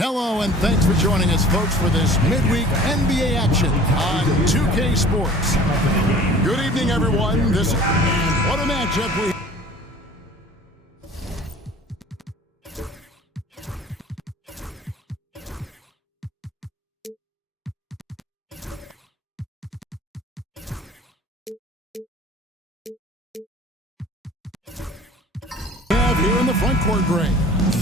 Hello, and thanks for joining us, folks, for this midweek NBA action on 2K Sports. Good evening, everyone. What a matchup we have here in the front court, Gray.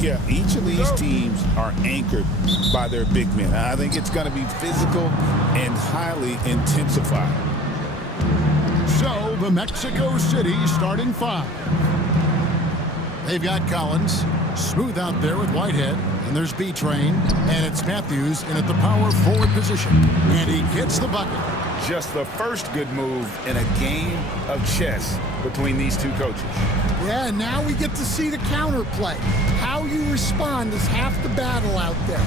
Yeah, each of these teams are anchored by their big men. I think it's going to be physical and highly intensified. So, the Mexico City starting five. They've got Collins, smooth out there with Whitehead, and there's B-Train, and it's Matthews in at the power forward position, and he gets the bucket. Just the first good move in a game of chess between these two coaches. Yeah, now we get to see the counterplay. How you respond is half the battle out there.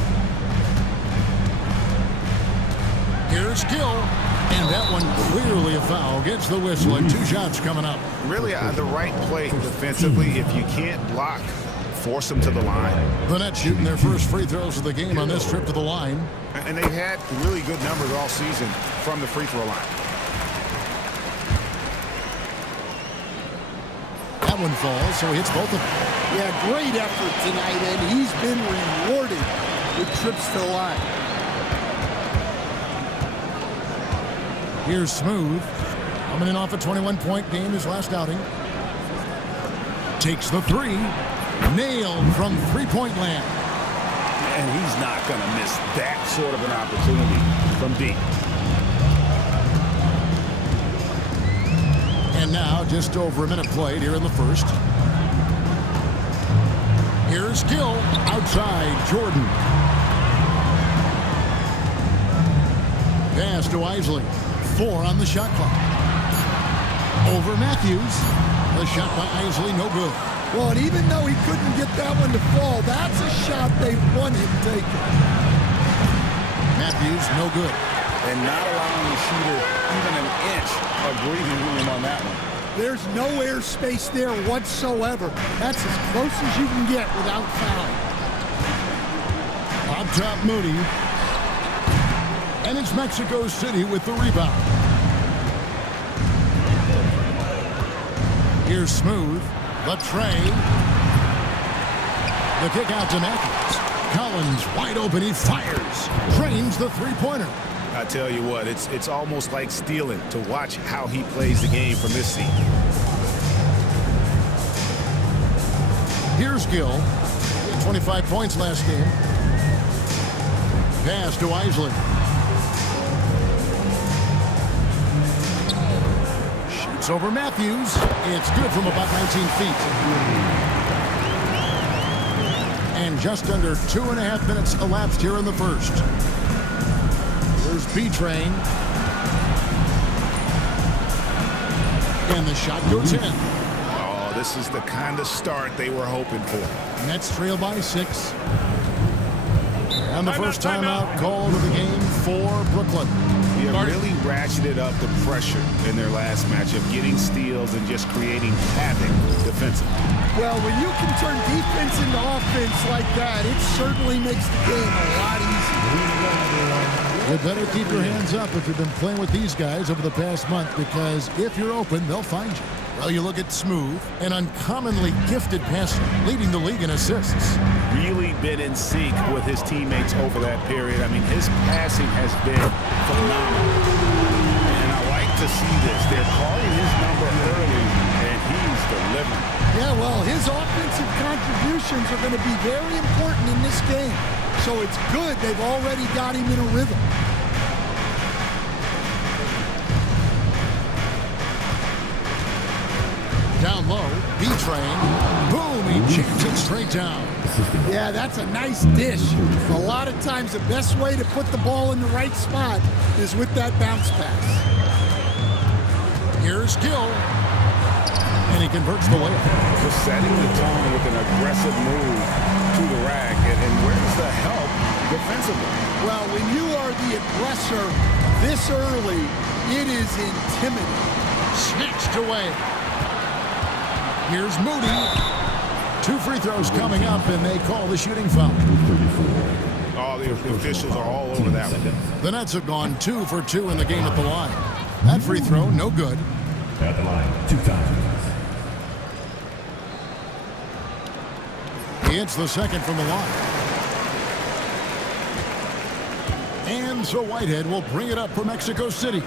Here's Gill, and that one clearly a foul. Gets the whistle, and 2 shots coming up. Really the right play defensively. If you can't block, force them to the line. The Nets shooting their first free throws of the game on this trip to the line. And they've had really good numbers all season from the free throw line. That one falls, so he hits both of them. Yeah, great effort tonight, and he's been rewarded with trips to the line. Here's Smooth, coming in off a 21-point game his last outing. Takes the three, nailed from three-point land. And he's not going to miss that sort of an opportunity from deep. And now, just over a minute played here in the first. Here's Gill, outside Jordan. Pass to Isley. 4 on the shot clock. Over Matthews. The shot by Isley, no good. Well, and even though he couldn't get that one to fall, that's a shot they wanted taken. Matthews, no good. And not allowing the shooter even an inch of breathing room on that one. There's no airspace there whatsoever. That's as close as you can get without fouling. Up top, Moody. And it's Mexico City with the rebound. Here's Smooth. The tray. The kick out to Matthews. Collins wide open. He fires. Drains the three-pointer. I tell you what, it's almost like stealing to watch how he plays the game from this seat. Here's Gill. 25 points last game. Pass to Isley. Shoots over Matthews. It's good from about 19 feet. And just under 2.5 minutes elapsed here in the first. There's B-Train. And the shot goes in. Oh, this is the kind of start they were hoping for. Nets trail by 6. And the first timeout called of the game for Brooklyn. Yeah, really ratcheted up the pressure in their last matchup, getting steals and just creating havoc defensively. Well, when you can turn defense into offense like that, it certainly makes the game a lot easier. You better keep your hands up if you've been playing with these guys over the past month, because if you're open, they'll find you. Well, you look at Smooth, an uncommonly gifted passer, leading the league in assists. Really been in sync with his teammates over that period. I mean, his passing has been phenomenal. And I like to see this. They're calling his number early, and he's delivering. Yeah, well, his offensive contributions are going to be very important in this game. So it's good they've already got him in a rhythm. Down low, B-Train. Boom, he jams it straight down. Yeah, that's a nice dish. A lot of times the best way to put the ball in the right spot is with that bounce pass. Here's Gill. And he converts the layup. Just setting the tone with an aggressive move to the rack. And where's the help defensively? Well, when you are the aggressor this early, it is intimidating. Snatched away. Here's Moody. 2 free throws coming up, and they call the shooting foul. Oh, the officials are all over that one. The Nets have gone 2 for 2 in the game at the line. That free throw, no good. At the line, 2 times. He hits the second from the line. And so Whitehead will bring it up for Mexico City.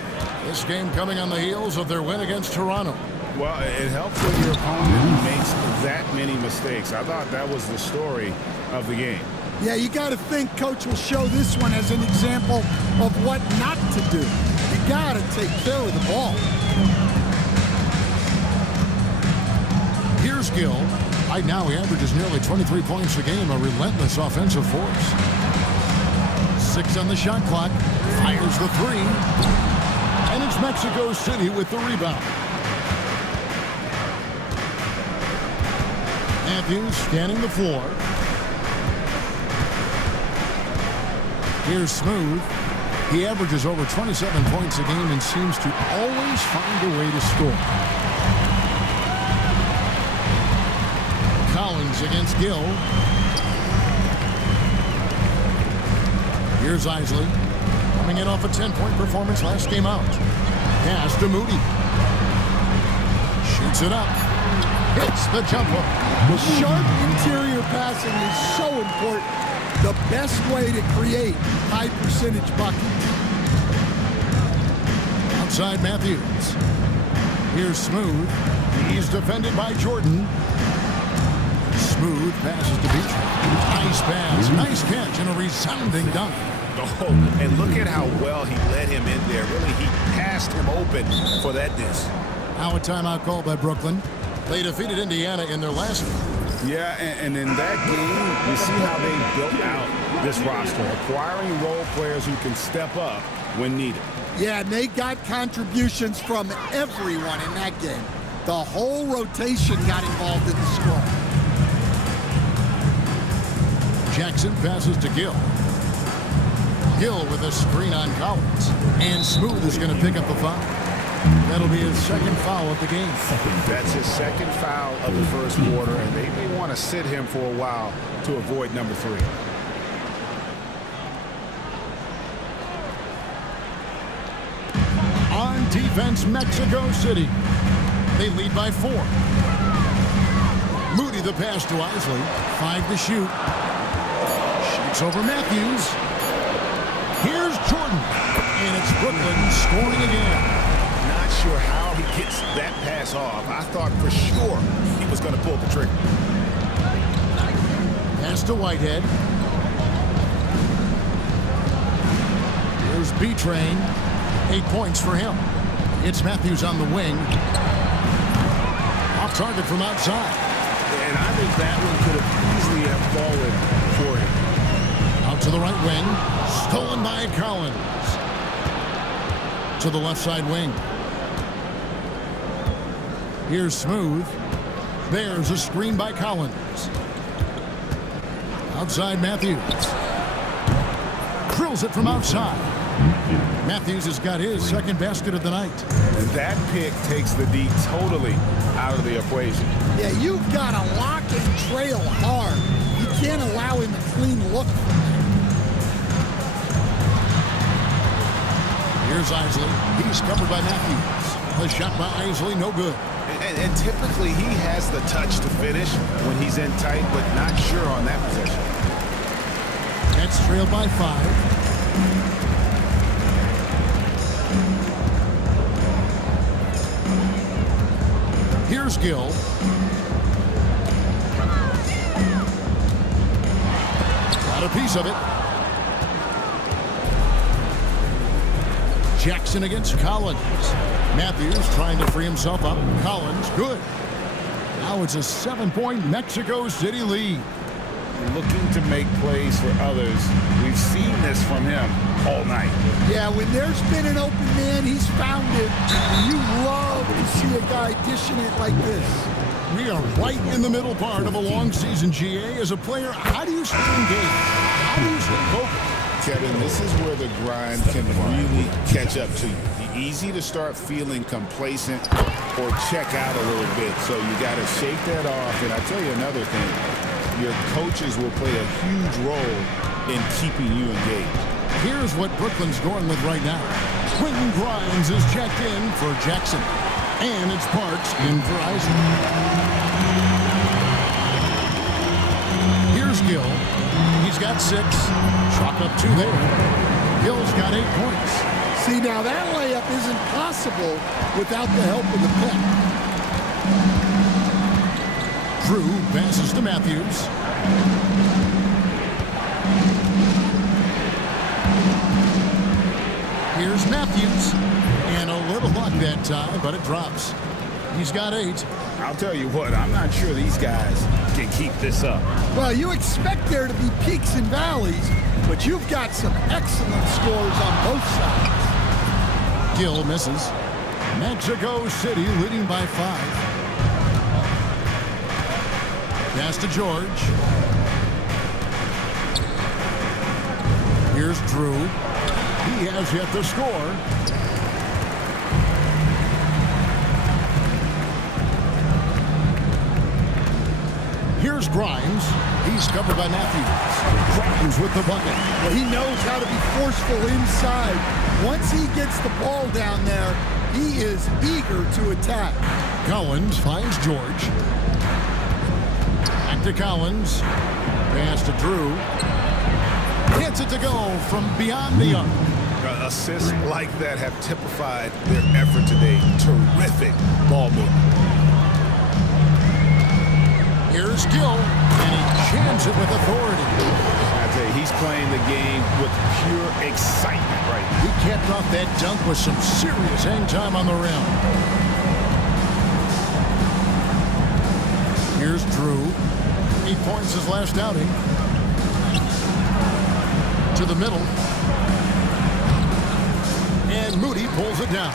This game coming on the heels of their win against Toronto. Well, it helps when your opponent makes that many mistakes. I thought that was the story of the game. Yeah, you got to think Coach will show this one as an example of what not to do. You got to take care of the ball. Here's Gill. Right now he averages nearly 23 points a game, a relentless offensive force. 6 on the shot clock. Fires the 3. And it's Mexico City with the rebound. Matthews scanning the floor. Here's Smooth. He averages over 27 points a game and seems to always find a way to score. Collins against Gill. Here's Isley. Coming in off a 10-point performance last game out. Pass to Moody. Shoots it up. Hits the jumper. The sharp interior passing is so important. The best way to create high percentage buckets. Outside Matthews. Here's Smooth. He's defended by Jordan. Smooth passes to Beach. Nice pass. Nice catch and a resounding dunk. Oh, and look at how well he led him in there. Really, he passed him open for that dish. Now a timeout called by Brooklyn. They defeated Indiana in their last one. Yeah, and in that game, you see how they built out this roster, acquiring role players who can step up when needed. Yeah, and they got contributions from everyone in that game. The whole rotation got involved in the score. Jackson passes to Gill. Gill with a screen on Collins. And Smooth is going to pick up the foul. That'll be his second foul of the game. That's his second foul of the first quarter, and they may want to sit him for a while to avoid number 3. On defense, Mexico City. They lead by 4. Moody the pass to Isley. 5 to shoot. Shoots over Matthews. Here's Jordan. And it's Brooklyn scoring again. Not sure how he gets that pass off. I thought for sure he was going to pull the trigger. Pass to Whitehead. Here's B-Train. 8 points for him. It's Matthews on the wing. Off target from outside. And I think that one could have easily have fallen for him. Out to the right wing. Stolen by Collins. To the left side wing. Here's Smooth. There's a screen by Collins. Outside Matthews. Drills it from outside. Matthews has got his second basket of the night. And that pick takes the D totally out of the equation. Yeah, you've got to lock and trail hard. You can't allow him a clean look. Here's Isley. He's covered by Matthews. The shot by Isley, no good. And typically he has the touch to finish when he's in tight, but not sure on that possession. Nets trailed by 5. Here's Gill. Got a piece of it. Jackson against Collins. Matthews trying to free himself up. Collins, good. Now it's a 7-point Mexico City lead. Looking to make plays for others. We've seen this from him all night. Yeah, when there's been an open man, he's found it. You love to see a guy dishing it like this. We are right in the middle part of a long season, GA. As a player, how do you stay engaged? How do you stay focused? Kevin, this is where the grind can really catch up to you. Easy to start feeling complacent or check out a little bit. So you got to shake that off. And I tell you another thing, your coaches will play a huge role in keeping you engaged. Here's what Brooklyn's going with right now. Quentin Grimes is checked in for Jackson. And it's Parks in for Isaac. Here's Gill. He's got 6. Chalk up 2 there. Gill's got 8 points. See, now that layup isn't possible without the help of the pick. Drew passes to Matthews. Here's Matthews. And a little luck that time, but it drops. He's got 8. I'll tell you what, I'm not sure these guys can keep this up. Well, you expect there to be peaks and valleys, but you've got some excellent scores on both sides. Gill misses. Mexico City leading by 5. Pass to George. Here's Drew. He has yet to score. Here's Grimes. He's covered by Matthews. Grimes with the bucket. Well, he knows how to be forceful inside. Once he gets the ball down there, he is eager to attack. Collins finds George. Back to Collins. Pass to Drew. Gets it to go from beyond the arc. Assists like that have typified their effort today. Terrific ball movement. Here's Gill, and he jams it with authority. I tell you, he's playing the game with pure excitement right now. He capped off that dunk with some serious hang time on the rim. Here's Drew. 8 points his last outing. To the middle. And Moody pulls it down.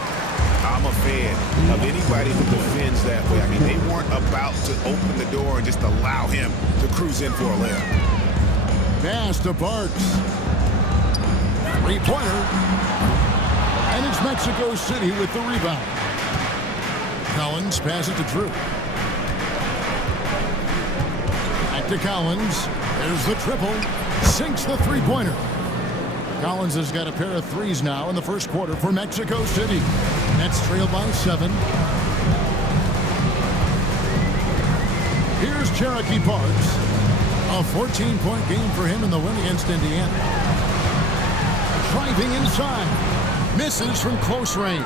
I'm a fan of anybody who defends that way. I mean, they weren't about to open the door and just allow him to cruise in for a layup. Pass to Parks. 3-pointer. And it's Mexico City with the rebound. Collins passes to Drew. Back to Collins. There's the triple. Sinks the 3-pointer. Collins has got a pair of 3s now in the first quarter for Mexico City. Nets trail by 7. Here's Cherokee Parks. A 14-point game for him in the win against Indiana. Driving inside. Misses from close range.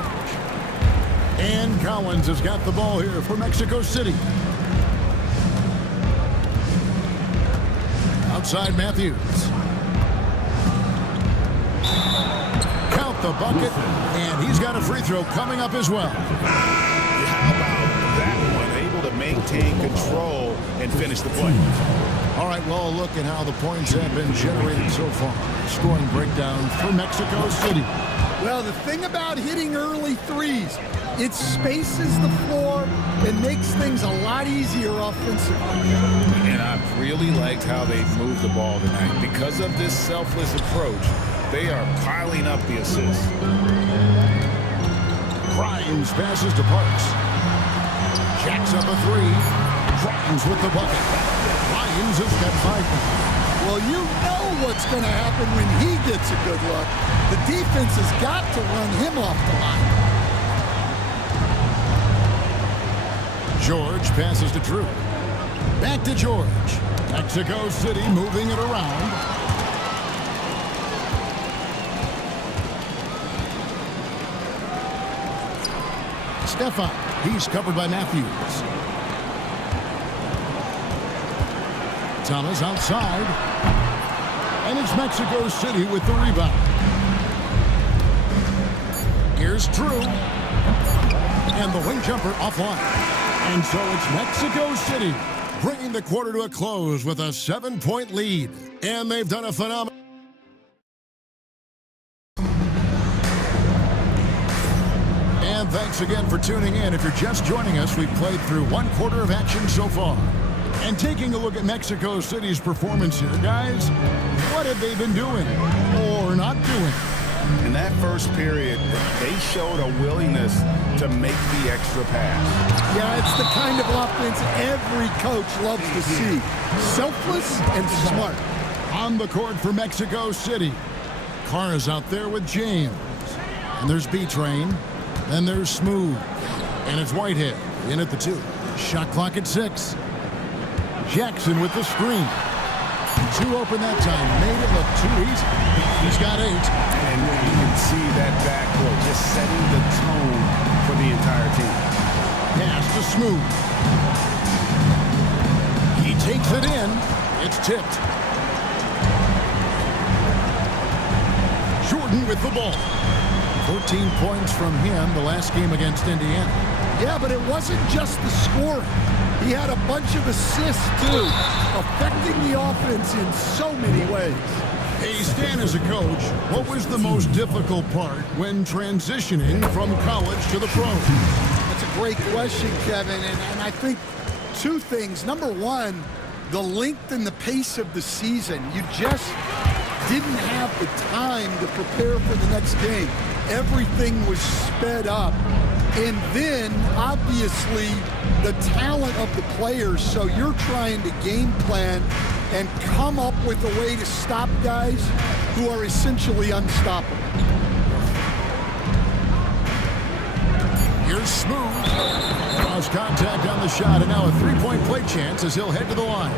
And Collins has got the ball here for Mexico City. Outside Matthews. Count the bucket, and he's got a free throw coming up as well. How about that one? Able to maintain control and finish the play. All right, well, look at how the points have been generated so far. Scoring breakdown for Mexico City. Well, the thing about hitting early 3s, it spaces the floor and makes things a lot easier offensively. And I've really liked how they've moved the ball tonight. Because of this selfless approach, they are piling up the assists. Grimes passes to Parks. Jacks up a 3. Grimes with the bucket. Grimes has got 5 points. Well, you know what's going to happen when he gets a good look. The defense has got to run him off the line. George passes to Drew. Back to George. Mexico City moving it around. Stefan, he's covered by Matthews. Thomas outside. And it's Mexico City with the rebound. Here's Drew. And the wing jumper offline. And so it's Mexico City bringing the quarter to a close with a 7-point lead. And they've done a phenomenal. And thanks again for tuning in. If you're just joining us, we've played through 1 quarter of action so far. And taking a look at Mexico City's performance here, guys, what have they been doing or not doing? In that first period, they showed a willingness to make the extra pass. Yeah, it's the kind of offense every coach loves to see. Selfless and smart. On the court for Mexico City. Carr is out there with James. And there's B-Train. Then there's Smooth. And it's Whitehead in at the 2. Shot clock at 6. Jackson with the screen. 2 open that time. Made it look too easy. He's got 8. And you can see that backcourt just setting the tone for the entire team. Pass to Smooth. He takes it in. It's tipped. Jordan with the ball. 14 points from him the last game against Indiana. Yeah, but it wasn't just the scoring. He had a bunch of assists, too, affecting the offense in so many ways. Hey, Stan, as a coach, what was the most difficult part when transitioning from college to the pros? That's a great question, Kevin, and I think 2 things. Number 1, the length and the pace of the season. You just didn't have the time to prepare for the next game. Everything was sped up. And then, obviously, the talent of the players. So you're trying to game plan and come up with a way to stop guys who are essentially unstoppable. Here's Smooth. Draws contact on the shot, and now a 3-point play chance as he'll head to the line.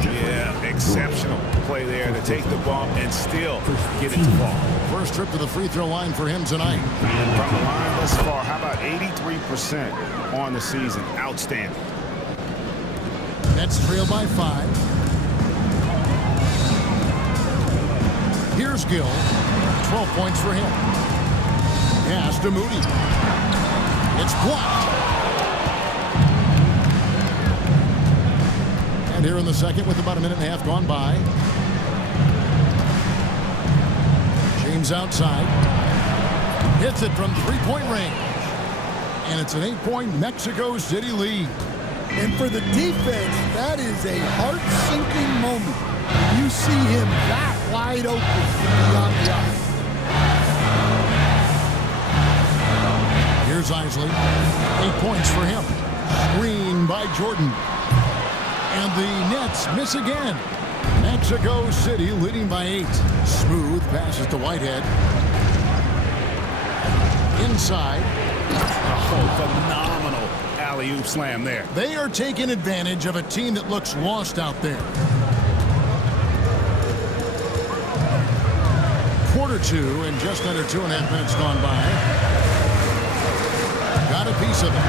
Yeah, exceptional play there to take the bump and still get it to fall. First trip to the free throw line for him tonight. From the line thus far, how about 83% on the season? Outstanding. Nets trail by 5. Here's Gill. 12 points for him. Pass to Moody. It's blocked. And here in the second with about a minute and a half gone by. James outside. Hits it from 3-point range. And it's an 8-point Mexico City lead. And for the defense, that is a heart-sinking moment. You see him that wide open beyond the arc. Here's Isley. 8 points for him. Screen by Jordan. And the Nets miss again. Mexico City leading by 8. Smooth passes to Whitehead. Inside. Oh, phenomenal alley-oop slam there. They are taking advantage of a team that looks lost out there. Quarter 2 and just under 2.5 minutes gone by. Got a piece of it.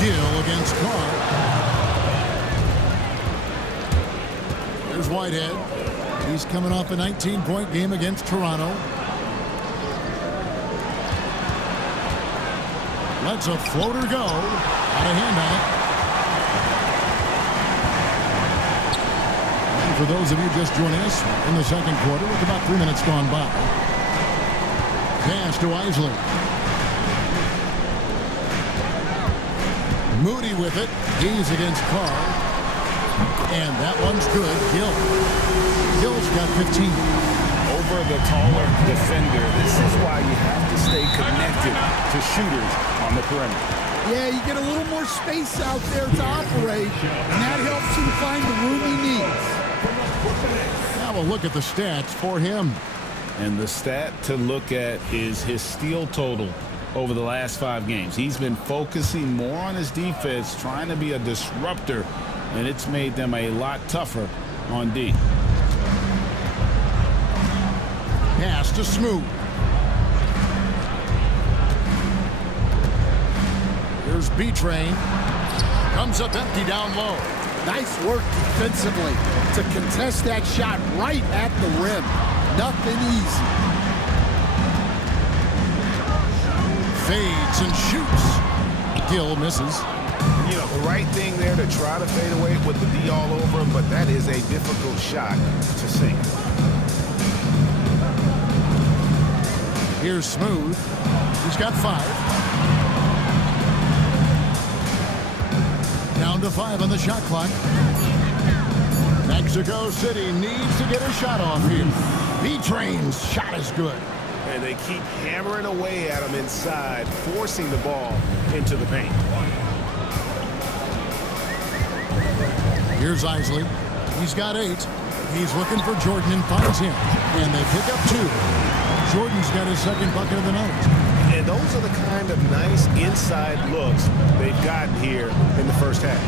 Gill against Carr. There's Whitehead. He's coming off a 19-point game against Toronto. Lets a floater go. Out of hand on it. And for those of you just joining us in the second quarter with about 3 minutes gone by. Pass to Isley. Moody with it. He's against Carr. And that one's good. Gill. Gill's got 15. Over the taller defender, this is why you have to stay connected to shooters on the perimeter. Yeah, you get a little more space out there to operate, and that helps him find the room he needs. Now we'll look at the stats for him. And the stat to look at is his steal total over the last 5 games. He's been focusing more on his defense, trying to be a disruptor, and it's made them a lot tougher on D. Pass to Smooth. Here's B-Train. Comes up empty down low. Nice work defensively to contest that shot right at the rim. Nothing easy. Fades and shoots. Gill misses. You know, the right thing there to try to fade away with the D all over him, but that is a difficult shot to sink. Here's Smooth. He's got 5. Down to 5 on the shot clock. Mexico City needs to get a shot off here. B-Train's shot is good. And they keep hammering away at him inside, forcing the ball into the paint. Here's Isley. He's got 8. He's looking for Jordan and finds him. And they pick up 2. Jordan's got his second bucket of the night. And those are the kind of nice inside looks they've gotten here in the first half.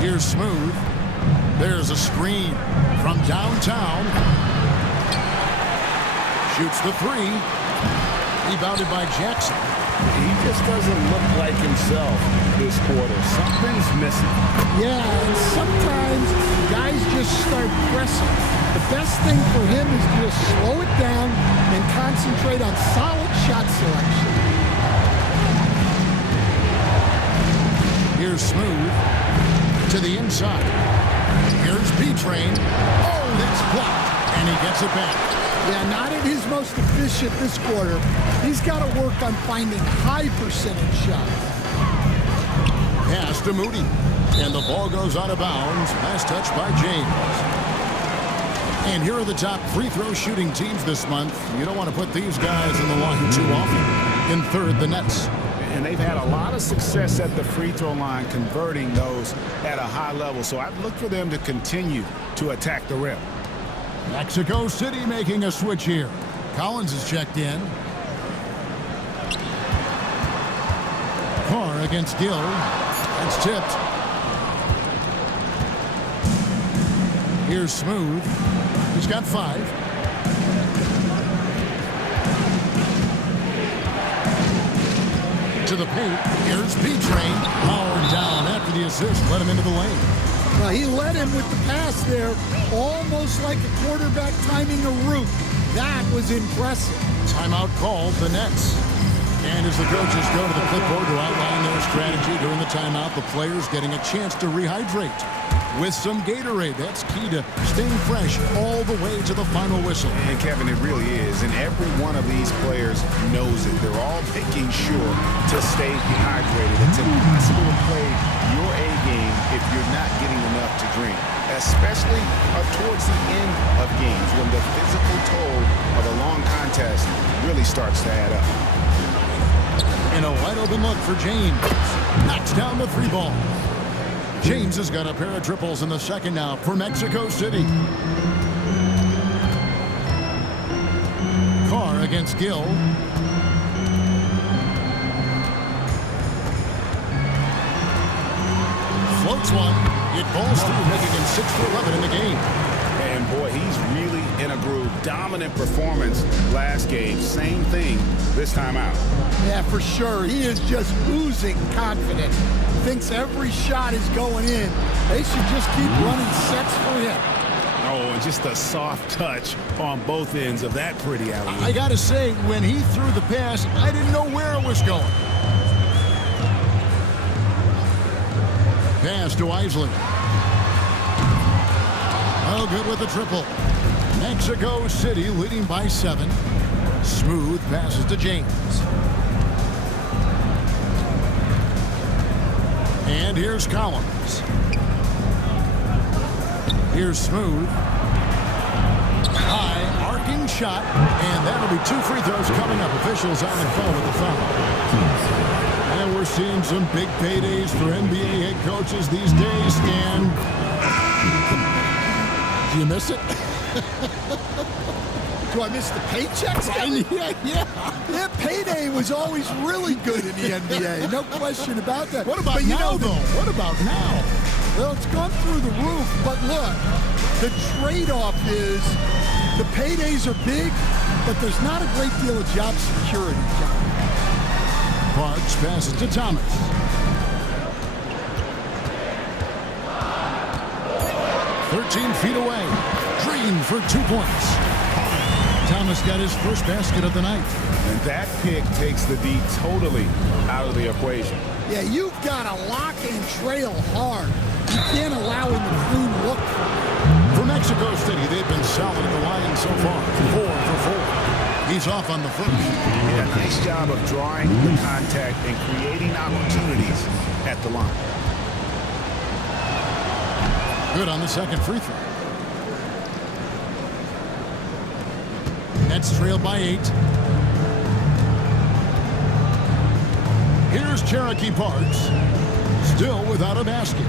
Here's Smooth. There's a screen from downtown. Shoots the 3. Rebounded by Jackson. He just doesn't look like himself this quarter. Something's missing. Yeah, and sometimes guys just start pressing. The best thing for him is to just slow it down and concentrate on solid shot selection. Here's Smooth to the inside. Here's B-Train. Oh, that's blocked, and he gets it back. Yeah, not at his most efficient this quarter. He's got to work on finding high percentage shots. Pass to Moody, and the ball goes out of bounds. Last touch by James. And here are the top free throw shooting teams this month. You don't want to put these guys in the line too often. In third, the Nets. And they've had a lot of success at the free throw line converting those at a high level. So I'd look for them to continue to attack the rim. Mexico City making a switch here. Collins is checked in. Carr against Gill. That's tipped. Here's Smooth. He's got 5. To the paint. Here's B-Train. Powered down after the assist. Let him into the lane. Well, he led him with the pass there, almost like a quarterback timing a route. That was impressive. Timeout called, the Nets. And as the coaches go to the clipboard to outline their strategy during the timeout, the players getting a chance to rehydrate with some Gatorade. That's key to staying fresh all the way to the final whistle. And Kevin, it really is. And every one of these players knows it. They're all making sure to stay hydrated. It's impossible to play your A game if you're not getting enough to drink, especially towards the end of games when the physical toll of a long contest really starts to add up. And a wide open look for James. Knocks down the 3 ball. James has got a pair of triples in the second now for Mexico City. Carr against Gill. Floats one. It falls through, making him 6 for 11 in the game. And boy, he's really in a groove. Dominant performance last game. Same thing this time out. Yeah, for sure. He is just oozing confidence. Thinks every shot is going in. They should just keep running sets for him. Oh, and just a soft touch on both ends of that pretty alley. I got to say, when he threw the pass, I didn't know where it was going. Pass to Isley. Oh, good with the triple. Mexico City leading by 7. Smooth passes to James. And here's Collins. Here's Smooth. High, arcing shot. And that'll be 2 free throws coming up. Officials on the phone with the foul. And we're seeing some big paydays for NBA head coaches these days. And do you miss it? Do I miss the paychecks? Yeah, payday was always really good in the NBA. No question about that. What about now, though? What about now? Well, it's gone through the roof. But look, the trade-off is the paydays are big, but there's not a great deal of job security. Parks passes to Thomas. "13 feet away. Green for 2 points. Thomas got his first basket of the night. And that pick takes the D totally out of the equation. Yeah, you've got to lock and trail hard. You can't allow him a clean look. For Mexico City, they've been solid at the line so far. 4 for 4. He's off on the first. Did a nice job of drawing the contact and creating opportunities at the line. Good on the second free throw. Nets trailed by 8. Here's Cherokee Parks. Still without a basket.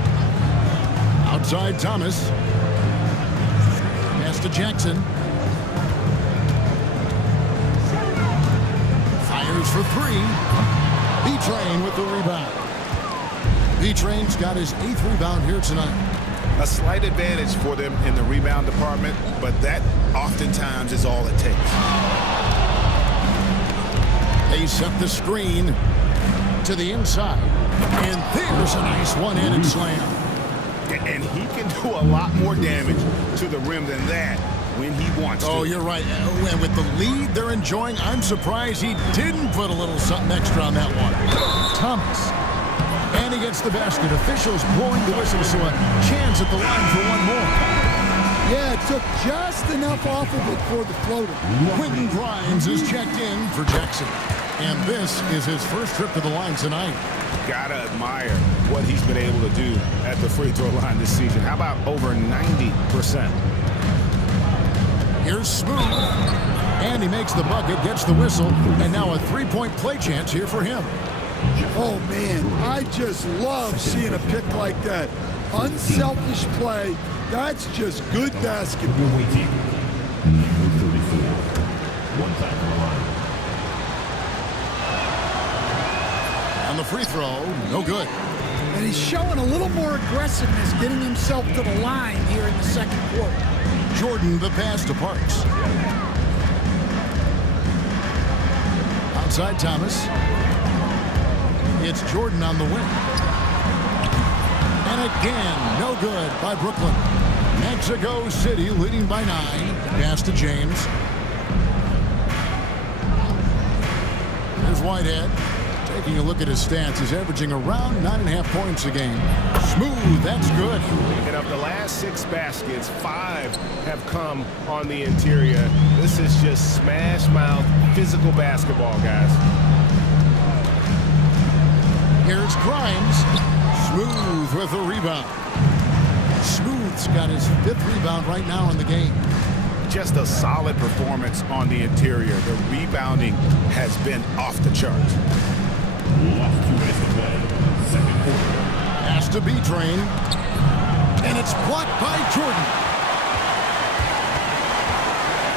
Outside Thomas. Pass to Jackson. Fires for three. B-Train with the rebound. B-Train's got his 8th rebound here tonight. A slight advantage for them in the rebound department, but that oftentimes is all it takes. They set the screen to the inside. And there's a nice one-handed slam. And he can do a lot more damage to the rim than that when he wants to. Oh, you're right. And with the lead they're enjoying, I'm surprised he didn't put a little something extra on that one. Thomas. And he gets the basket. Officials blowing the whistle, so a chance at the line for one more. Yeah, it took just enough off of it for the floater. Quentin Grimes is checked in for Jackson. And this is his first trip to the line tonight. Gotta admire what he's been able to do at the free throw line this season. How about over 90%? Here's Smooth. And he makes the bucket, gets the whistle, and now a three-point play chance here for him. Oh, man, I just love seeing a pick like that. Unselfish play. That's just good basketball. Waiting. Number 34. One time for the line. On the free throw, no good. And he's showing a little more aggressiveness, getting himself to the line here in the second quarter. Jordan, the pass to Parks. Outside Thomas. It's Jordan on the wing. And again, no good by Brooklyn. Mexico City leading by 9. Pass to James. There's Whitehead. Taking a look at his stats, he's averaging around 9.5 points a game. Smooth, that's good. And of the last 6 baskets, 5 have come on the interior. This is just smash mouth physical basketball, guys. Here's Grimes. Smooth with a rebound. Smooth's got his 5th rebound right now in the game. Just a solid performance on the interior. The rebounding has been off the charts. Last 2 minutes to play. Second quarter. Pass to B-Train. And it's blocked by Jordan.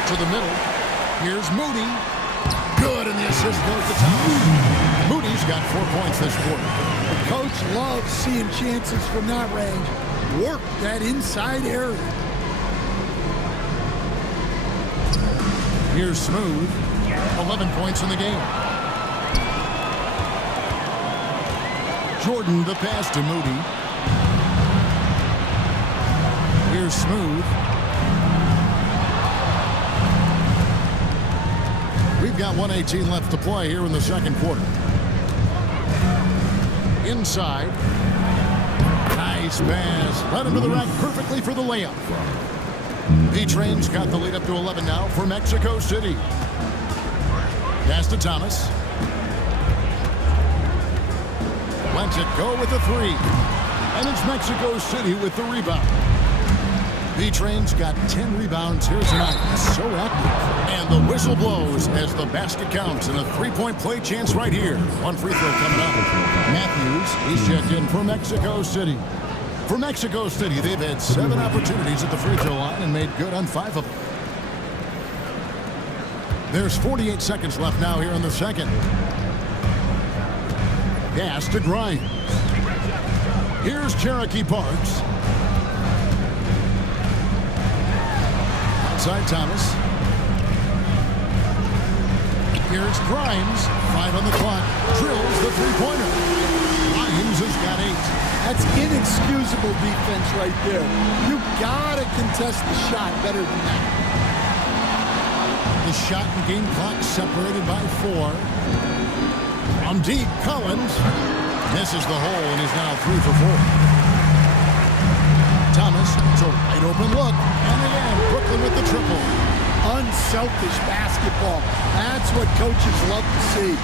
To the middle. Here's Moody. Good, and the assist goes to Thomas. Moody's got 4 points this quarter. The coach loves seeing chances from that range. Work that inside area. Here's Smooth. 11 points in the game. Jordan, the pass to Moody. Here's Smooth. We've got 1:18 left to play here in the second quarter. Inside. Nice pass. Right into the rack perfectly for the layup. B-Train's got the lead up to 11 now for Mexico City. Pass to Thomas. Lets it go with a 3. And it's Mexico City with the rebound. B-Train's got 10 rebounds here tonight. So active. And the whistle blows as the basket counts and a 3-point play chance right here. One free throw coming up. Matthews, he's checked in for Mexico City. For Mexico City, they've had 7 opportunities at the free throw line and made good on 5 of them. There's 48 seconds left now here in the second. Pass to Grimes. Here's Cherokee Parks. Outside Thomas. Here's Grimes. 5 on the clock. Drills the three-pointer. Grimes has got 8. That's inexcusable defense right there. You gotta contest the shot better than that. The shot and game clock separated by 4. From deep, Collins misses the hole and is now 3 for 4. Thomas, it's a wide open look. And again, Brooklyn with the triple. Unselfish basketball. That's what coaches love to see.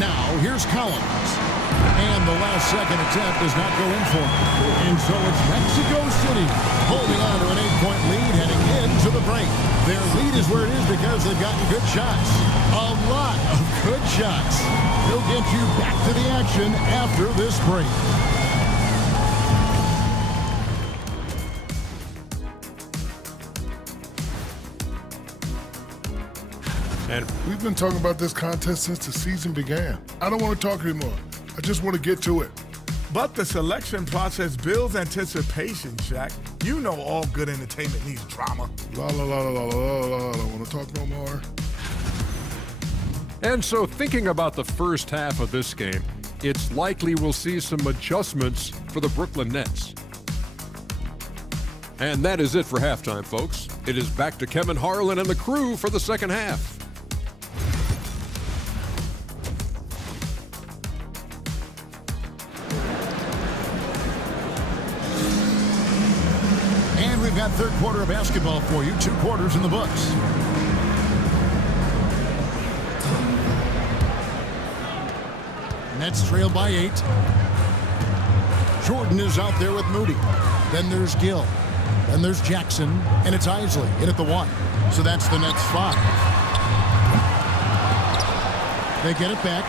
Now, here's Collins. And the last-second attempt does not go in for him. And so it's Mexico City holding on to an 8-point lead heading into the break. Their lead is where it is because they've gotten good shots. A lot of good shots. We'll get you back to the action after this break. And we've been talking about this contest since the season began. I don't want to talk anymore. I just want to get to it. But the selection process builds anticipation, Shaq. You know all good entertainment needs drama. La la la la la la la. I don't want to talk no more. And so thinking about the first half of this game, it's likely we'll see some adjustments for the Brooklyn Nets. And that is it for halftime, folks. It is back to Kevin Harlan and the crew for the second half. And we've got third quarter of basketball for you. 2 quarters in the books. Nets trail by 8. Jordan is out there with Moody. Then there's Gill. Then there's Jackson. And it's Isley in at the 1. So that's the Nets 5. They get it back.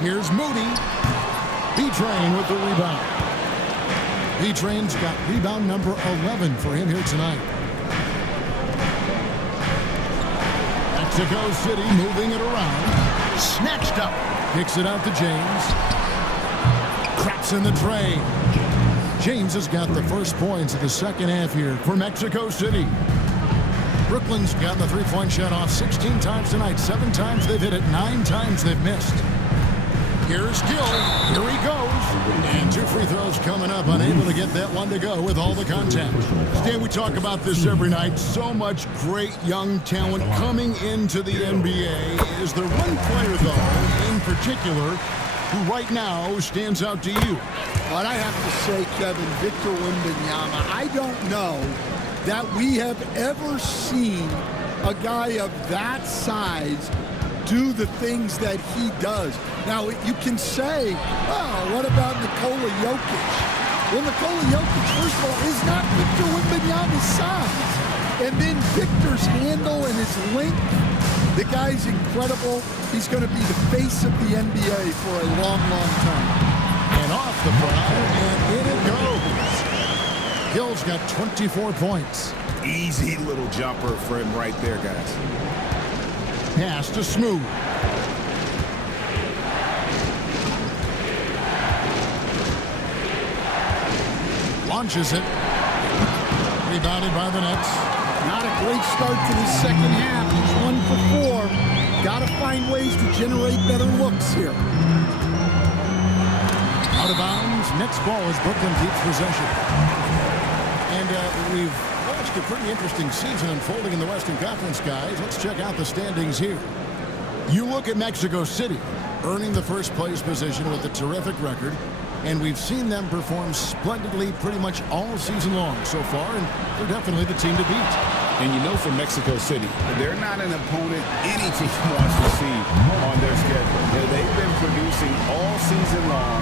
Here's Moody. B-Train with the rebound. B-Train's got rebound number 11 for him here tonight. Mexico City moving it around. Snatched up. Kicks it out to James. Craps in the tray. James has got the first points of the second half here for Mexico City. Brooklyn's got the three-point shot off 16 times tonight. 7 times they've hit it. 9 times they've missed. Here's Gill. Here he goes. And 2 free throws coming up. Unable to get that one to go with all the contact. Stan, we talk about this every night. So much great young talent coming into the NBA. Is there one player, though, in particular, who right now stands out to you? But I have to say, Kevin, Victor Wembanyama, I don't know that we have ever seen a guy of that size do the things that he does. Now, you can say, oh, what about Nikola Jokic? Well, Nikola Jokic, first of all, is not Victor Wembanyama's size. And then Victor's handle and his length, the guy's incredible. He's going to be the face of the NBA for a long, long time. And off the prior, and in it goes. Gill's got 24 points. Easy little jumper for him right there, guys. Pass to Smooth. Launches it. Rebounded by the Nets. Not a great start to the second half. He's 1 for 4. Got to find ways to generate better looks here. Out of bounds. Nets ball as Brooklyn keeps possession. And we've watched a pretty interesting season unfolding in the Western Conference, guys. Let's check out the standings here. You look at Mexico City, earning the first place position with a terrific record. And we've seen them perform splendidly pretty much all season long so far, and they're definitely the team to beat. And you know, for Mexico City, they're not an opponent any team wants to see on their schedule. They've been producing all season long.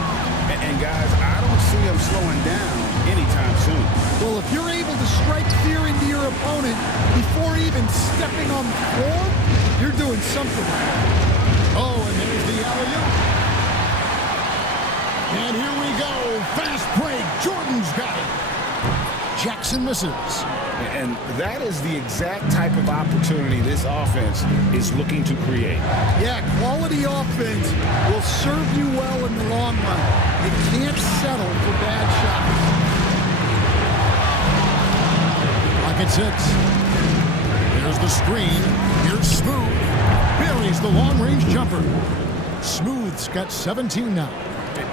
And guys, I don't see them slowing down anytime soon. Well, if you're able to strike fear into your opponent before even stepping on the floor, you're doing something. Oh, and there's the alley-oop. And here we go. Fast break. Jordan's got it. Jackson misses. And that is the exact type of opportunity this offense is looking to create. Yeah, quality offense will serve you well in the long run. You can't settle for bad shots. Pocket 6. There's the screen. Here's Smooth. Buries the long-range jumper. Smooth's got 17 now.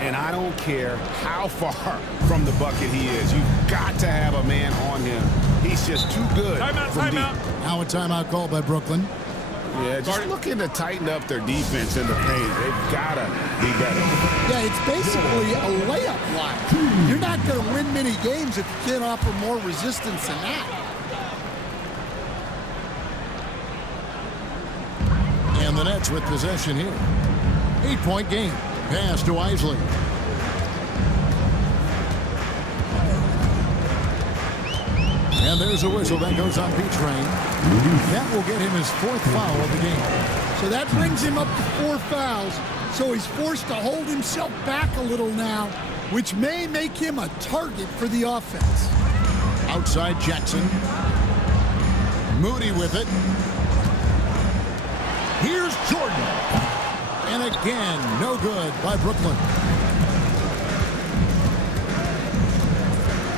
And I don't care how far from the bucket he is. You've got to have a man on him. He's just too good. Timeout. Now a timeout called by Brooklyn. Yeah, just looking to tighten up their defense in the paint. They've got to be better. Yeah, it's basically a layup line. You're not going to win many games if you can't offer more resistance than that. And the Nets with possession here. 8-point game. Pass to Isley. And there's a whistle that goes on B-Train. That will get him his 4th foul of the game. So that brings him up to 4 fouls. So he's forced to hold himself back a little now, which may make him a target for the offense. Outside Jackson. Moody with it. Here's Jordan. And again, no good by Brooklyn.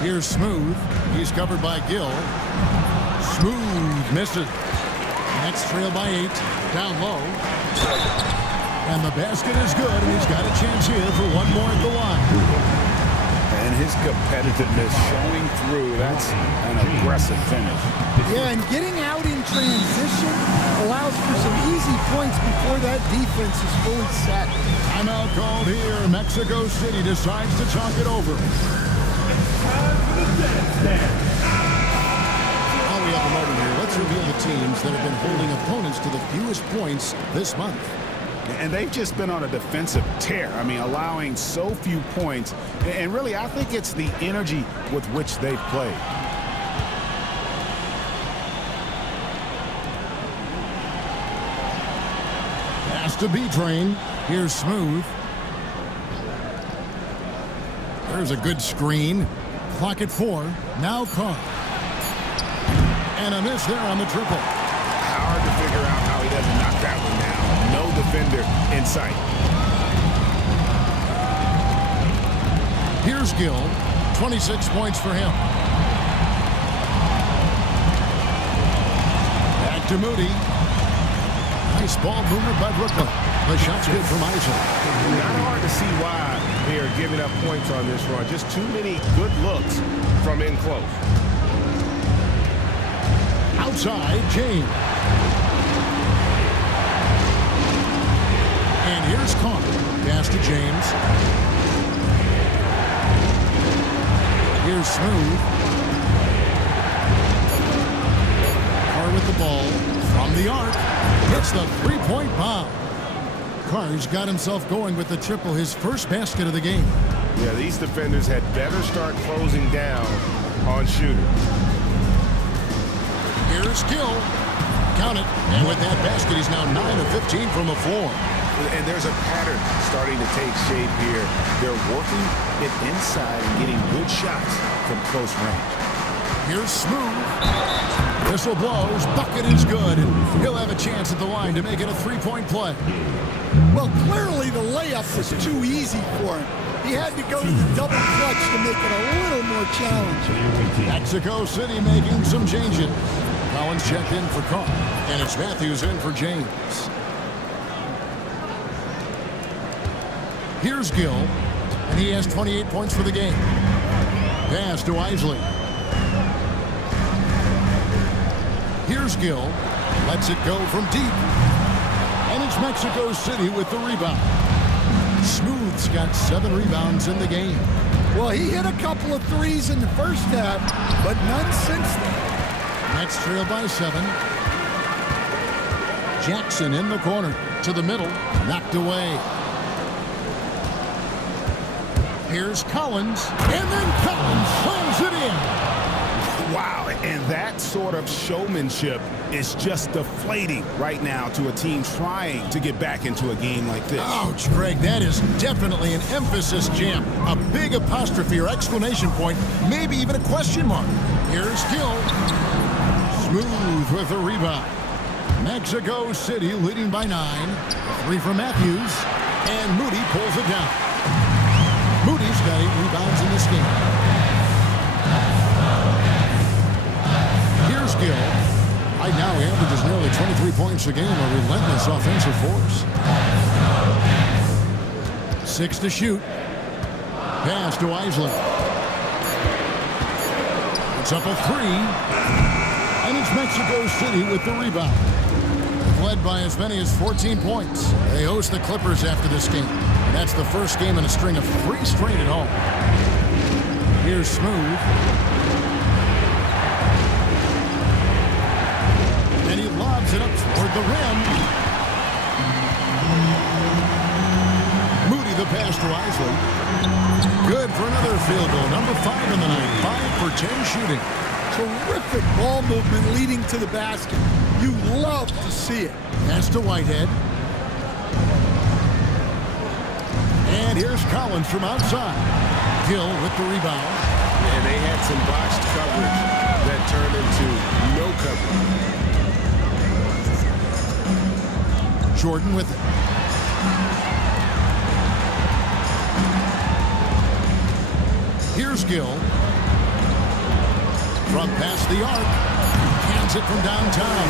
Here's Smooth. He's covered by Gill. Smooth misses. Nets trail by 8. Down low. And the basket is good, and he's got a chance here for one more at the line. And his competitiveness showing through. That's an aggressive finish. Yeah, and getting out in transition allows for some easy points before that defense is fully set. Timeout called here. Mexico City decides to talk it over. While we have a moment here, let's reveal the teams that have been holding opponents to the fewest points this month. And they've just been on a defensive tear. I mean, allowing so few points. And really, I think it's the energy with which they've played. Pass to B-Train. Here's Smooth. There's a good screen. Clock at 4. Now Carr. And a miss there on the triple. Hard to figure out how he doesn't knock that one down. No defender in sight. Here's Gill. 26 points for him. Back to Moody. Nice ball movement by Brooklyn. The shot's good from Isley. Not hard to see why they are giving up points on this run. Just too many good looks from in close. Outside, James. And here's Carr. Pass to James. Here's Smooth. Carr with the ball. From the arc. Hits the three-point bomb. Carr's got himself going with the triple, his first basket of the game. Yeah, these defenders had better start closing down on shooters. Here's Gill. Count it. And with that basket, he's now 9 of 15 from the floor. And there's a pattern starting to take shape here. They're working it inside and getting good shots from close range. Here's Smooth. Whistle blows. Bucket is good. And he'll have a chance at the line to make it a three-point play. Well, clearly the layup was too easy for him. He had to go to the double clutch to make it a little more challenging. Mexico City making some changes. Collins checked in for Carr. And it's Matthews in for James. Here's Gill. And he has 28 points for the game. Pass to Isley. Here's Gill. Lets it go from deep. And it's Mexico City with the rebound. Smooth's got 7 rebounds in the game. Well, he hit a couple of threes in the first half, but none since then. Nets trail by 7. Jackson in the corner. To the middle. Knocked away. Here's Collins. And then Collins slams it in. Wow, and that sort of showmanship is just deflating right now to a team trying to get back into a game like this. Ouch, Greg, that is definitely an emphasis jam. A big apostrophe or exclamation point, maybe even a question mark. Here's Gill. Smooth with the rebound. Mexico City leading by 9. 3 from Matthews. And Moody pulls it down. Moody's got 8 rebounds in this game. Here's Gill. Right now he averages nearly 23 points a game, a relentless offensive force. 6 to shoot. Pass to Isley. It's up a 3. And it's Mexico City with the rebound. Led by as many as 14 points. They host the Clippers after this game. And that's the first game in a string of 3 straight at home. Here's Smooth. And he lobs it up toward the rim. pass to Isley. Good for another field goal. Number 5 in the night. 5 for 10 shooting. Terrific ball movement leading to the basket. You love to see it. Pass to Whitehead. And here's Collins from outside. Gill with the rebound. And they had some botched coverage that turned into no coverage. Jordan with it. Here's Gill. From past the arc. Cans it from downtown.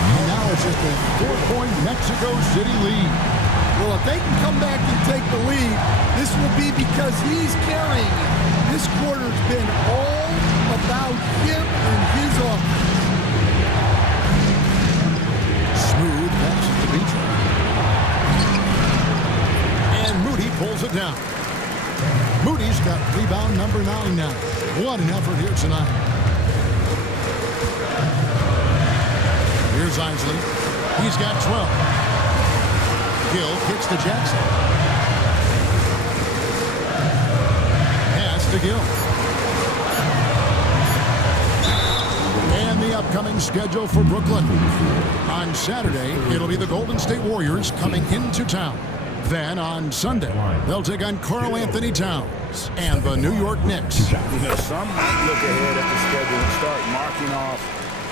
And now it's just a 4-point Mexico City lead. Well, if they can come back and take the lead, this will be because he's carrying it. This quarter's been all about him and his offense. Smooth passes to Beecher. And Moody pulls it down. Moody's got rebound number 9 now. What an effort here tonight. Here's Isley. He's got 12. Gill kicks to Jackson. Pass to Gill. And the upcoming schedule for Brooklyn. On Saturday, it'll be the Golden State Warriors coming into town. Then on Sunday, they'll take on Karl Anthony Towns and the New York Knicks. You know, some might look ahead at the schedule and start marking off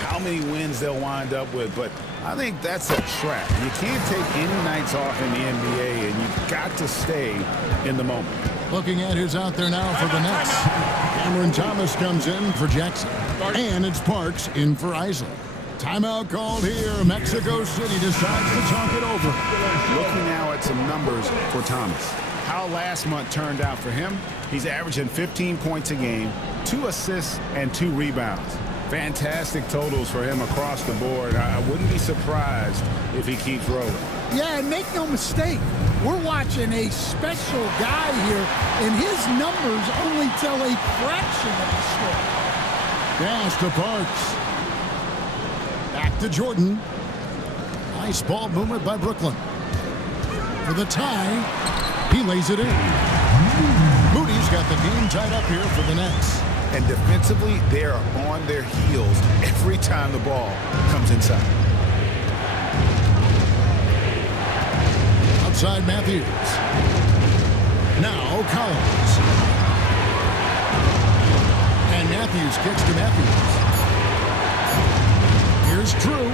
how many wins they'll wind up with, but I think that's a trap. You can't take any nights off in the NBA, and you've got to stay in the moment. Looking at who's out there now for the Nets. Cameron Thomas comes in for Jackson. And it's Parks in for Isley. Timeout called here. Mexico City decides to talk it over. Looking now at some numbers for Thomas. How last month turned out for him, he's averaging 15 points a game, 2 assists, and 2 rebounds. Fantastic totals for him across the board. I wouldn't be surprised if he keeps rolling. Yeah, and make no mistake, we're watching a special guy here, and his numbers only tell a fraction of the story. Pass to Parks. Back to Jordan. Nice ball movement by Brooklyn. For the tie, he lays it in. Moody's got the game tied up here for the Nets. And defensively, they are on their heels every time the ball comes inside. Outside Matthews. Now Collins. And Matthews kicks to Matthews. Here's Drew.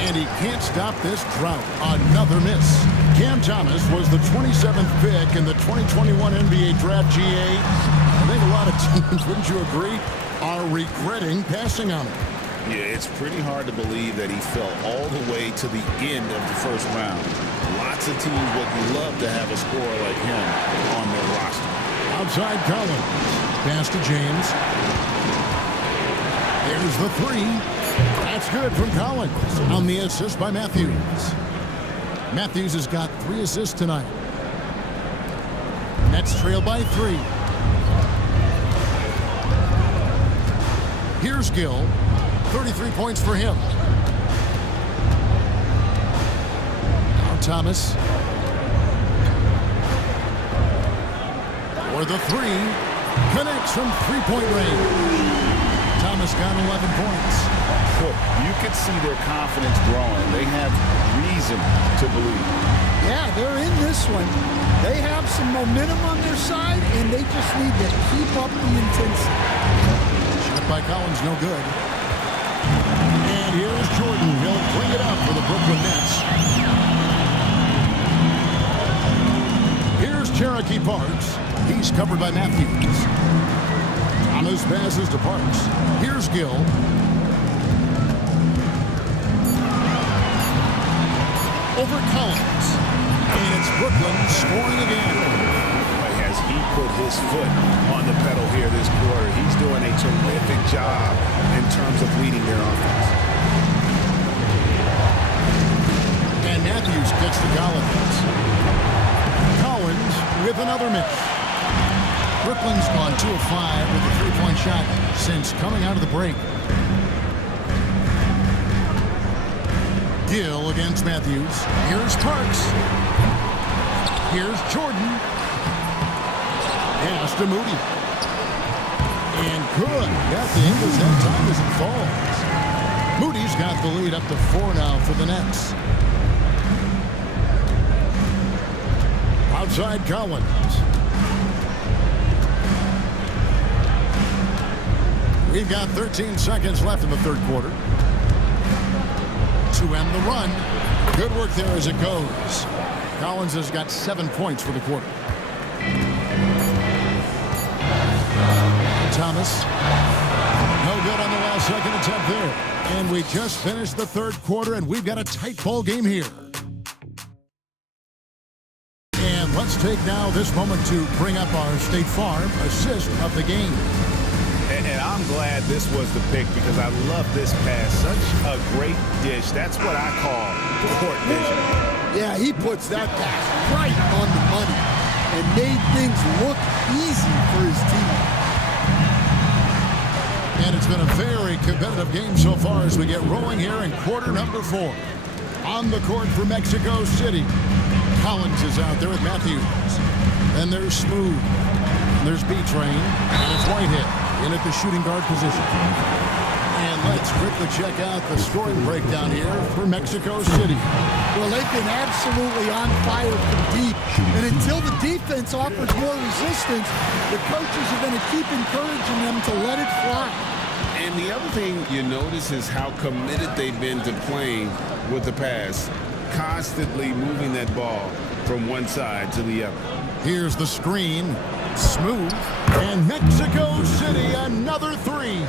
And he can't stop this drought. Another miss. Cam Thomas was the 27th pick in the 2021 NBA Draft GA. I think a lot of teams, wouldn't you agree, are regretting passing on him. Yeah, it's pretty hard to believe that he fell all the way to the end of the first round. Lots of teams would love to have a scorer like him on their roster. Outside Collins. Pass to James. There's the 3. That's good from Collins on the assist by Matthews. Matthews has got 3 assists tonight. Nets trail by 3. Here's Gill. 33 points for him. Now Thomas. For the 3. Connects from 3-point range. Thomas got 11 points. Look, you can see their confidence growing. They have reason to believe. Yeah, they're in this one. They have some momentum on their side, and they just need to keep up the intensity. Shot by Collins, no good. And here's Jordan. He'll bring it up for the Brooklyn Nets. Here's Cherokee Parks. He's covered by Matthews. Thomas passes to Parks. Here's Gill. Over Collins. And it's Brooklyn scoring again. As he put his foot on the pedal here this quarter, he's doing a terrific job in terms of leading their offense. And Matthews gets to Collins. Collins with another miss. Brooklyn's gone 2 of 5 with a 3-point shot since coming out of the break. Gill against Matthews. Here's Parks. Here's Jordan. Pass to Moody. And good. Got the English that time as it falls. Moody's got the lead up to 4 now for the Nets. Outside Collins. We've got 13 seconds left in the third quarter. To end the run. Good work there as it goes. Collins has got 7 points for the quarter. Thomas. No good on the last second attempt there. And we just finished the third quarter, and we've got a tight ball game here. And let's take now this moment to bring up our State Farm assist of the game. And I'm glad this was the pick because I love this pass. Such a great dish. That's what I call court vision. Yeah, he puts that pass right on the money and made things look easy for his team. And it's been a very competitive game so far as we get rolling here in quarter number 4. On the court for Mexico City. Collins is out there with Matthews. Then there's Smooth. And there's B-Train. And it's Whitehead in at the shooting guard position. And let's quickly check out the scoring breakdown here for Mexico City. Well, they've been absolutely on fire from deep. And until the defense offers more resistance, the coaches are going to keep encouraging them to let it fly. And the other thing you notice is how committed they've been to playing with the pass, constantly moving that ball from one side to the other. Here's the screen. Smooth. And Mexico City, another 3.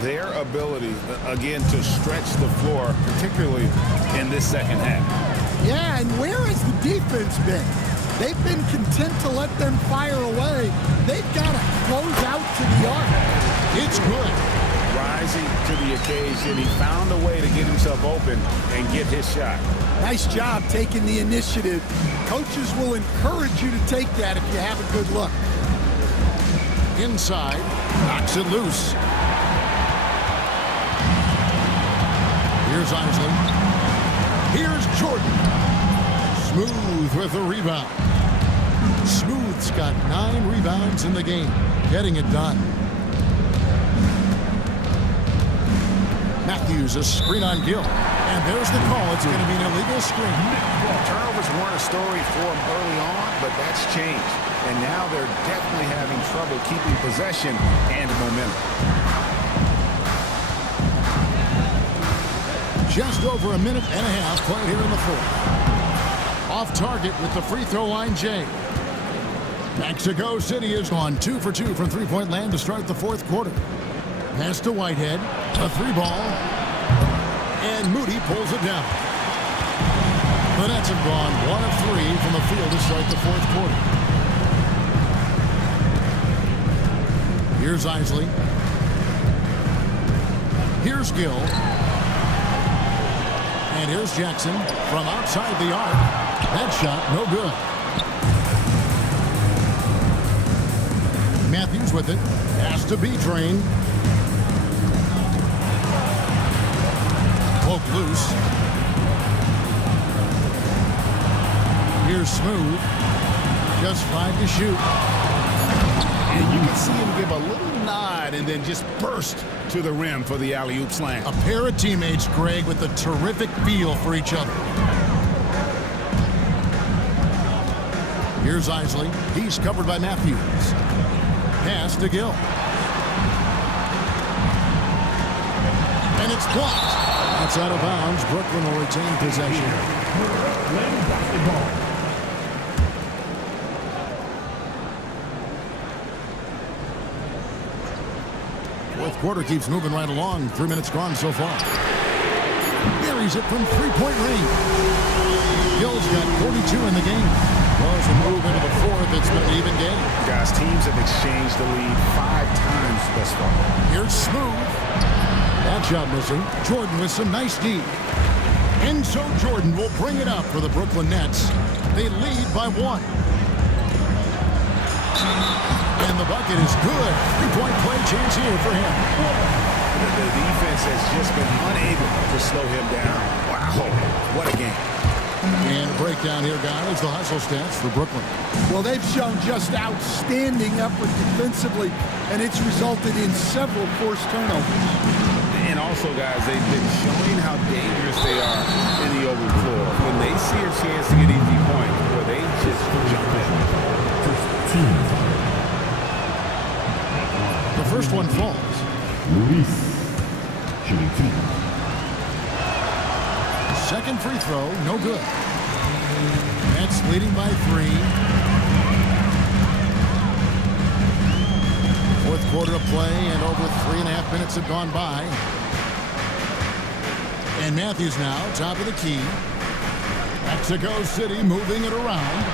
Their ability, again, to stretch the floor, particularly in this second half. Yeah, and where has the defense been? They've been content to let them fire away. They've got to close out to the arc. It's good. Rising to the occasion, he found a way to get himself open and get his shot. Nice job taking the initiative. Coaches will encourage you to take that if you have a good look. Inside, knocks it loose. Here's Isley. Here's Jordan. Smooth with the rebound. Smooth's got 9 rebounds in the game, getting it done. Matthews, a screen on Gill. And there's the call. It's going to be an illegal screen. Turnovers weren't a story for them early on, but that's changed. And now they're definitely having trouble keeping possession and momentum. Just over a minute and a half played here in the fourth. Off target with the free throw line, Jay. Mexico City is on 2 for 2 from three-point land to start the fourth quarter. Pass to Whitehead, a 3-ball, and Moody pulls it down. The Nets have gone 1 of 3 from the field to start the fourth quarter. Here's Isley. Here's Gill. And here's Jackson from outside the arc. That shot, no good. Matthews with it. Pass to B-Train. Poke loose. Here's Smooth. Just 5 to shoot. And you can see him give a little nod and then just burst to the rim for the alley-oop slam. A pair of teammates, Greg, with a terrific feel for each other. Here's Isley. He's covered by Matthews. Pass to Gill. And it's blocked. That's out of bounds. Brooklyn will retain possession. Fourth quarter keeps moving right along. 3 minutes gone so far. Buries it from three-point range. Gill's got 42 in the game. Well, as we move into the fourth, it's been an even game. Guys, teams have exchanged the lead 5 times thus far. Here's Smooth. That shot missing. Jordan with some nice D. And so Jordan will bring it up for the Brooklyn Nets. They lead by 1. And the bucket is good. 3-point play chance here for him. The defense has just been unable to slow him down. Wow, what a game. And a breakdown here, guys. The hustle stats for Brooklyn. Well, they've shown just outstanding effort defensively, and it's resulted in several forced turnovers. And also, guys, they've been showing how dangerous they are in the open floor. When they see a chance to get easy points, where they just jump in. The first one falls. Luis, shooting 2. Second free throw, no good. Nets leading by 3. Fourth quarter of play, and over 3.5 minutes have gone by. And Matthews now, top of the key. Mexico City moving it around.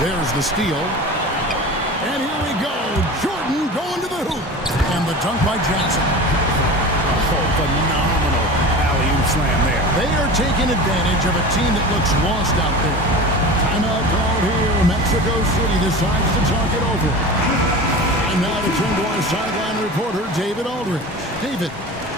There's the steal. And here we go. Jordan going to the hoop. And the dunk by Jackson. Oh, phenomenal alley-oop slam there. They are taking advantage of a team that looks lost out there. Timeout called here. Mexico City decides to talk it over. And now to turn to our sideline reporter, David Aldridge. David.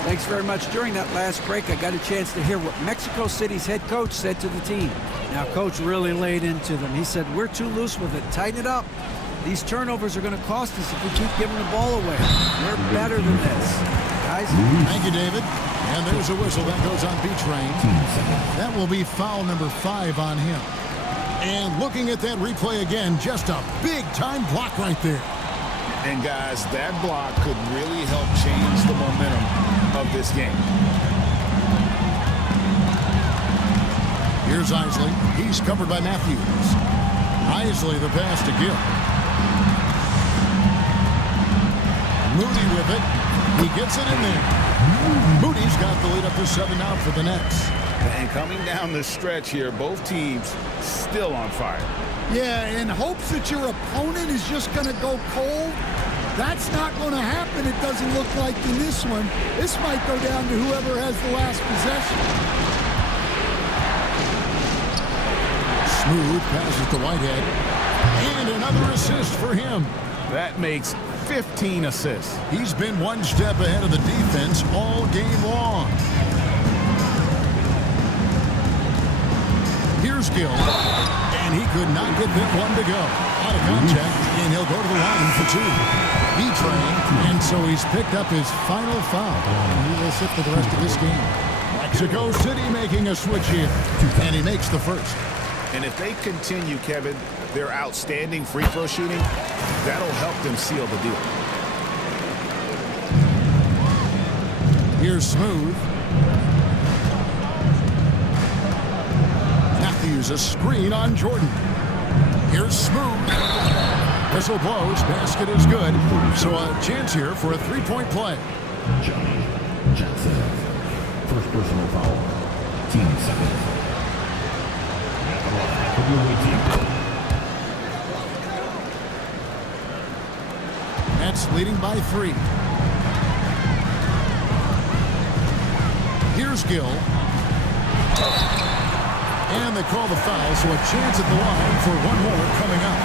Thanks very much. During that last break, I got a chance to hear what Mexico City's head coach said to the team. Now, coach really laid into them. He said, we're too loose with it. Tighten it up. These turnovers are going to cost us if we keep giving the ball away. We're better than this. Guys. Thank you, David. And there's a whistle that goes on B-Train. That will be foul number 5 on him. And looking at that replay again, just a big-time block right there. And, guys, that block could really help change the momentum of this game. Here's Isley. He's covered by Matthews. Isley the pass to Gill. Moody with it. He gets it in there. Moody's got the lead up to 7 now for the Nets. And coming down the stretch here, both teams still on fire. Yeah, in hopes that your opponent is just going to go cold. That's not going to happen, it doesn't look like in this one. This might go down to whoever has the last possession. Smooth passes to Whitehead. And another assist for him. That makes 15 assists. He's been one step ahead of the defense all game long. Here's Gill. And he could not get that one to go. Out of contact, and he'll go to the line for 2. B-Train, and so he's picked up his final foul. And he will sit for the rest of this game. Mexico City making a switch here, and he makes the first. And if they continue, Kevin, their outstanding free throw shooting, that'll help them seal the deal. Here's Smooth. Matthews, a screen on Jordan. Here's Smooth. Whistle blows. Basket is good. So a chance here for a 3-point play. Johnny Jackson. First personal foul. Team 7. Nets leading by 3. Here's Gill. And they call the foul, so a chance at the line for one more coming up.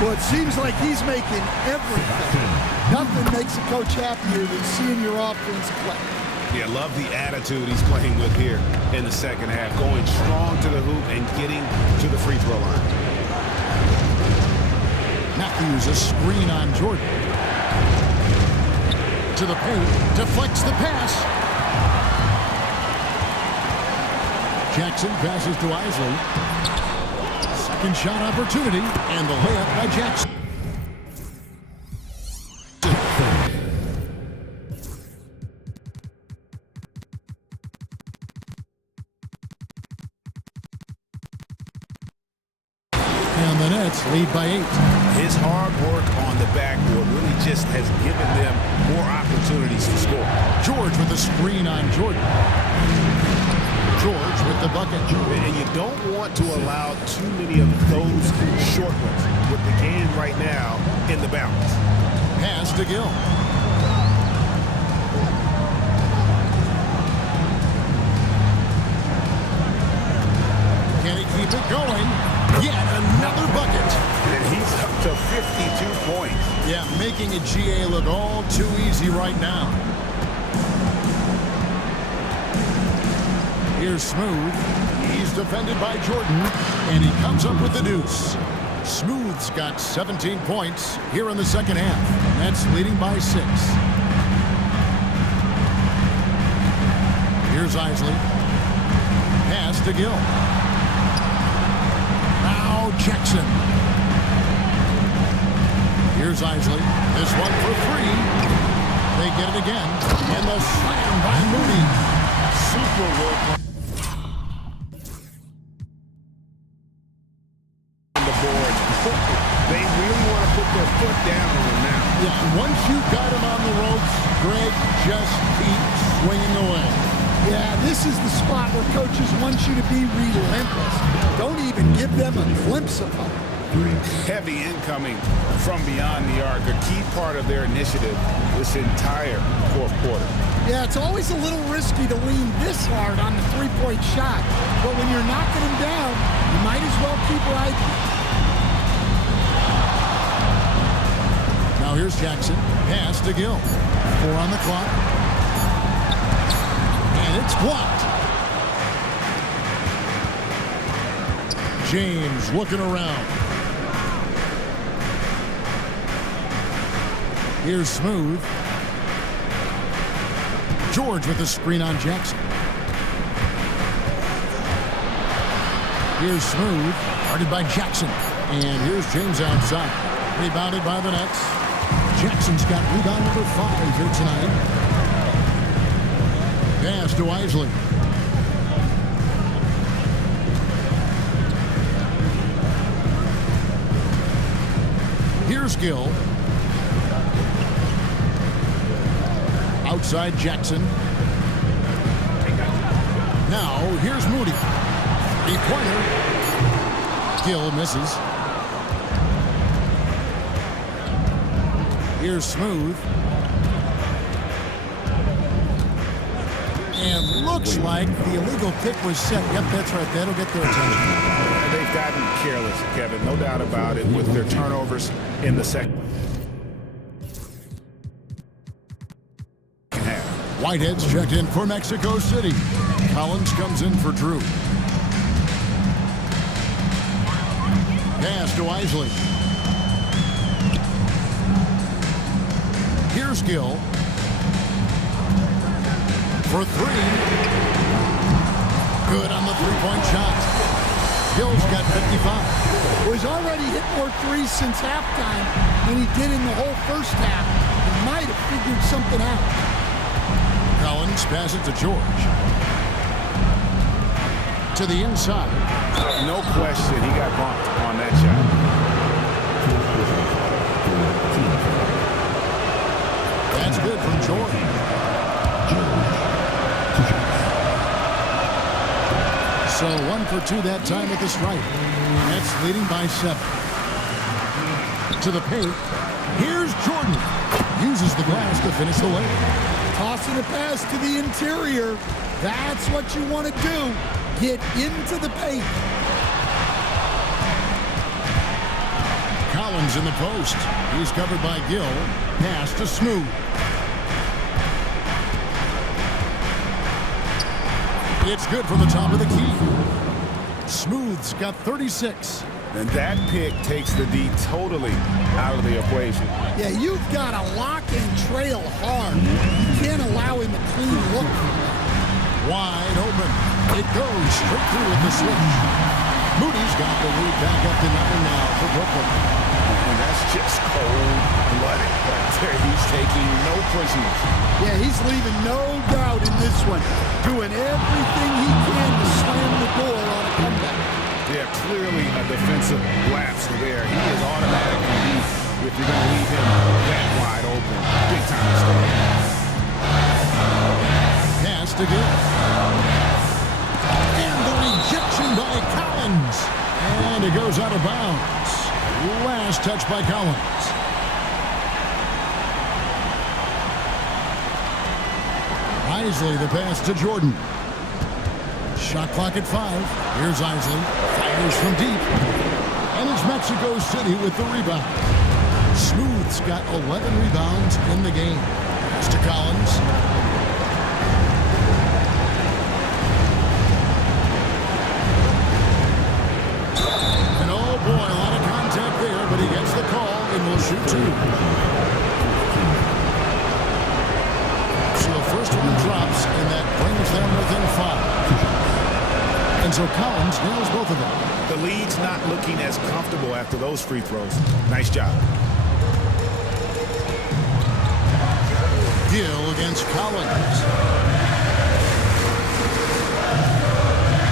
Well, it seems like he's making everything. Nothing makes a coach happier than seeing your offense play. Yeah, love the attitude he's playing with here in the second half. Going strong to the hoop and getting to the free throw line. Matthews, a screen on Jordan. To the paint, deflects the pass. Jackson passes to Isley. Second shot opportunity, and the layup by Jackson. And the Nets lead by 8. His hard work on the backboard really just has given them more opportunities to score. George with the screen on Jordan. George with the bucket. And you don't want to allow too many of those short ones with the game right now in the balance. Pass to Gill. Can he keep it going? Yet another bucket. And he's up to 52 points. Yeah, making a GA look all too easy right now. Here's Smooth. He's defended by Jordan, and he comes up with the deuce. Smooth's got 17 points here in the second half. Nets leading by 6. Here's Isley. Pass to Gill. Now Jackson. Here's Isley. This one for 3. They get it again. And the slam by Moody. Super work. They really want to put their foot down on him now. Yeah, and once you've got him on the ropes, Greg, just keep swinging away. Yeah, this is the spot where coaches want you to be relentless. Don't even give them a glimpse of hope. Heavy incoming from beyond the arc, a key part of their initiative this entire fourth quarter. Yeah, it's always a little risky to lean this hard on the three-point shot. But when you're knocking him down, you might as well keep riding. Now here's Jackson. Pass to Gill. 4 on the clock. And it's blocked. James looking around. Here's Smooth. George with the screen on Jackson. Here's Smooth. Guarded by Jackson. And here's James outside. Rebounded by the Nets. Jackson's got rebound number 5 here tonight. Pass to Isley. Here's Gill. Outside Jackson. Now here's Moody. 3-pointer. Gill misses. Here's Smooth. And looks like the illegal kick was set. Yep, that's right. That'll get their attention. They've gotten careless, Kevin. No doubt about it with their turnovers in the second half. Whitehead's checked in for Mexico City. Collins comes in for Drew. Pass to Isley. Here's Gill. For 3. Good on the three-point shot. Gill's got 55. Well, he's already hit more threes since halftime than he did in the whole first half. He might have figured something out. Collins passes to George. To the inside. No question, he got bumped on that shot. That's good from Jordan. So 1 for 2 that time at the stripe. That's leading by 7. To the paint. Here's Jordan. Uses the glass to finish the layup. Tossing a pass to the interior. That's what you want to do. Get into the paint. Collins in the post. He's covered by Gill. Pass to Smooth. It's good from the top of the key. Smooth's got 36. And that pick takes the D totally out of the equation. Yeah, you've got to lock and trail hard. You can't allow him a clean look. Wide open. It goes straight through with the switch. Moody's got the lead back up to 9 now for Brooklyn. And that's just cold-blooded. He's taking no prisoners. Yeah, he's leaving no doubt in this one. Doing everything he can to slam the door on a comeback. Yeah, clearly a defensive lapse there. He is automatically beat if you're going to leave him that wide open. Big time mistake. Pass to Gill. And the rejection by Collins. And it goes out of bounds. Last touch by Collins. Isley the pass to Jordan. Shot clock at 5. Here's Isley. Fires from deep. And it's Mexico City with the rebound. Smooth's got 11 rebounds in the game. Pass to Collins. 2-2. So the first one drops, and that brings them within 5. And so Collins nails both of them. The lead's not looking as comfortable after those free throws. Nice job. Gill against Collins.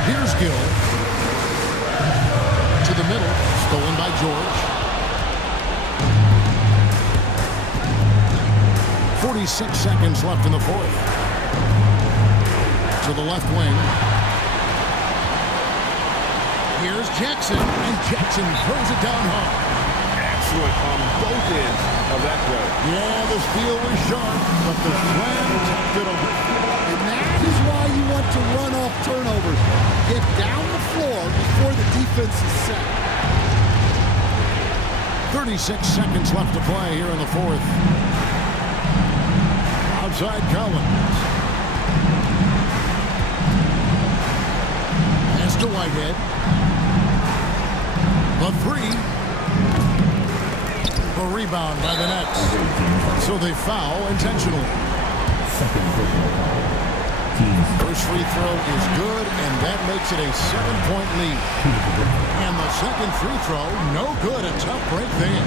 Here's Gill. To the middle. Stolen by George. 46 seconds left in the fourth. To the left wing. Here's Jackson. And Jackson throws it down hard. Excellent on both ends of that play. Yeah, the steal was sharp, but the slam tipped it over. And that is why you want to run off turnovers. Get down the floor before the defense is set. 36 seconds left to play here in the fourth. Outside Collins. Pass to Whitehead. The three. A rebound by the Nets. So they foul intentionally. First free throw is good, and that makes it a 7-point lead. And the second free throw, no good. A tough break there.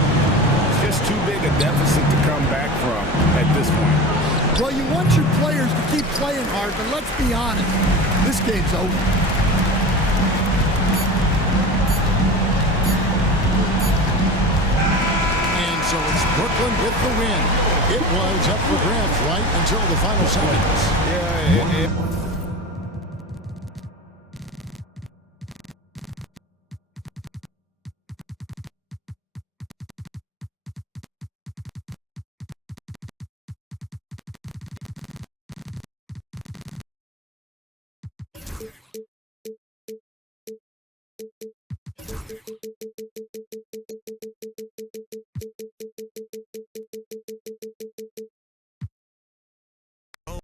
Just too big a deficit to come back from at this point. Well, you want your players to keep playing hard, but let's be honest. This game's over. So it's Brooklyn with the win. It was up for grabs right until the final seconds. Yeah,